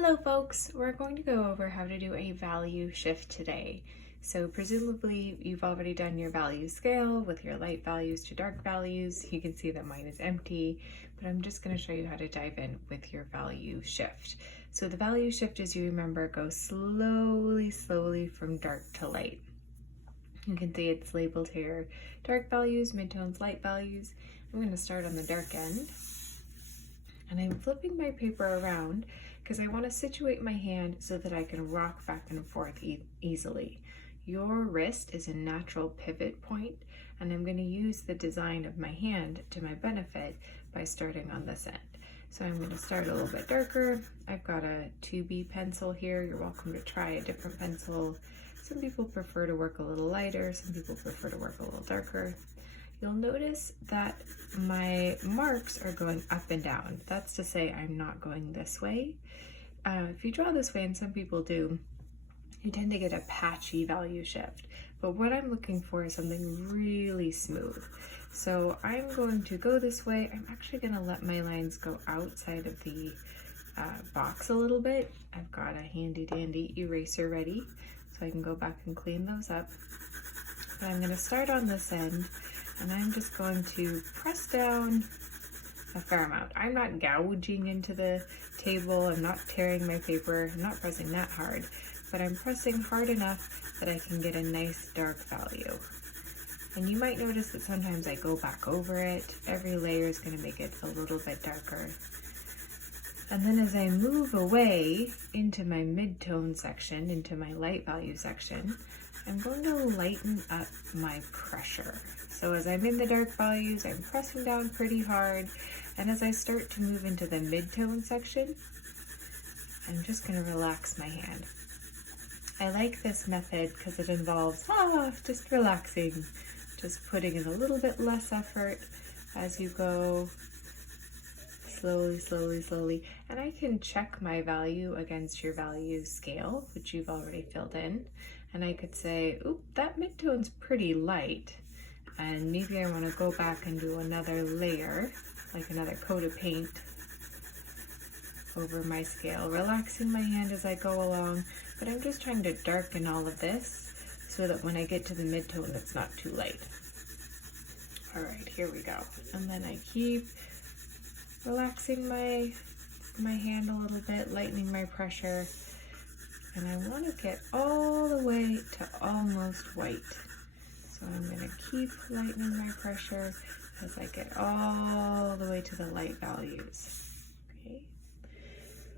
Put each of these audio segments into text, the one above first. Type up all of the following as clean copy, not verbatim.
Hello folks, we're going to go over how to do a value shift today. So presumably you've already done your value scale with your light values to dark values. You can see that mine is empty, but I'm just going to show you how to dive in with your value shift. So the value shift, as you remember, goes slowly from dark to light. You can see it's labeled here, dark values, midtones, light values. I'm going to start on the dark end. And I'm flipping my paper around because I want to situate my hand so that I can rock back and forth easily. Your wrist is a natural pivot point, and I'm going to use the design of my hand to my benefit by starting on this end. So I'm going to start a little bit darker. I've got a 2B pencil here. You're welcome to try a different pencil. Some people prefer to work a little lighter. Some people prefer to work a little darker. You'll notice that my marks are going up and down. That's to say I'm not going this way. If you draw this way, and some people do, you tend to get a patchy value shift. But what I'm looking for is something really smooth. So I'm going to go this way. I'm actually going to let my lines go outside of the box a little bit. I've got a handy dandy eraser ready, so I can go back and clean those up. But I'm going to start on this end, and I'm just going to press down a fair amount. I'm not gouging into the table, I'm not tearing my paper, I'm not pressing that hard, but I'm pressing hard enough that I can get a nice dark value. And you might notice that sometimes I go back over it. Every layer is going to make it a little bit darker. And then as I move away into my mid-tone section, into my light value section, I'm going to lighten up my pressure. So as I'm in the dark values, I'm pressing down pretty hard. And as I start to move into the mid-tone section, I'm just going to relax my hand. I like this method because it involves just relaxing, just putting in a little bit less effort as you go. Slowly. And I can check my value against your value scale, which you've already filled in. And I could say, oop, that midtone's pretty light. And maybe I want to go back and do another layer, like another coat of paint over my scale, relaxing my hand as I go along. But I'm just trying to darken all of this so that when I get to the midtone, it's not too light. All right, here we go. And then I keep relaxing my hand a little bit, lightening my pressure, and I want to get all the way to almost white. So I'm going to keep lightening my pressure as I get all the way to the light values. Okay.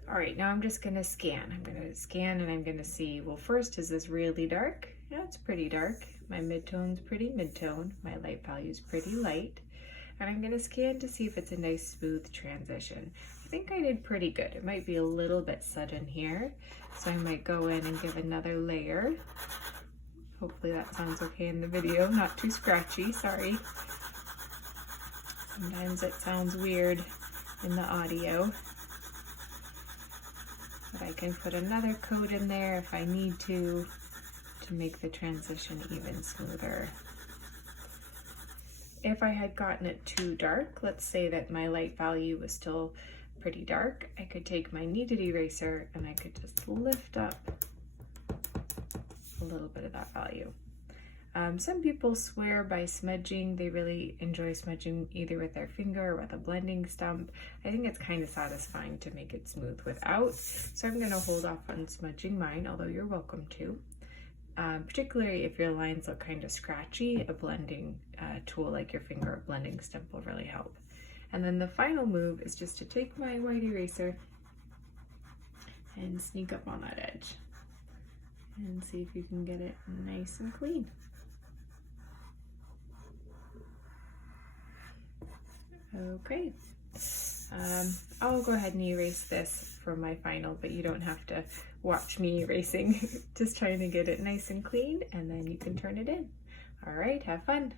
All right, now I'm just going to scan. I'm going to scan and I'm going to see, well, first, is this really dark? Yeah, it's pretty dark. My midtone's pretty midtone. My light value's pretty light. And I'm going to scan to see if it's a nice smooth transition. I think I did pretty good. It might be a little bit sudden here, so I might go in and give another layer. Hopefully that sounds okay in the video, not too scratchy, sorry. Sometimes it sounds weird in the audio. But I can put another coat in there if I need to make the transition even smoother. If I had gotten it too dark, let's say that my light value was still pretty dark, I could take my kneaded eraser and I could just lift up a little bit of that value. Some people swear by smudging. They really enjoy smudging either with their finger or with a blending stump. I think it's kind of satisfying to make it smooth without, so I'm going to hold off on smudging mine, although you're welcome to. Particularly if your lines look kind of scratchy, a blending tool like your finger or blending stump will really help. And then the final move is just to take my white eraser and sneak up on that edge and see if you can get it nice and clean. Okay. I'll go ahead and erase this for my final, but you don't have to watch me erasing. Just trying to get it nice and clean, and then you can turn it in. All right, have fun.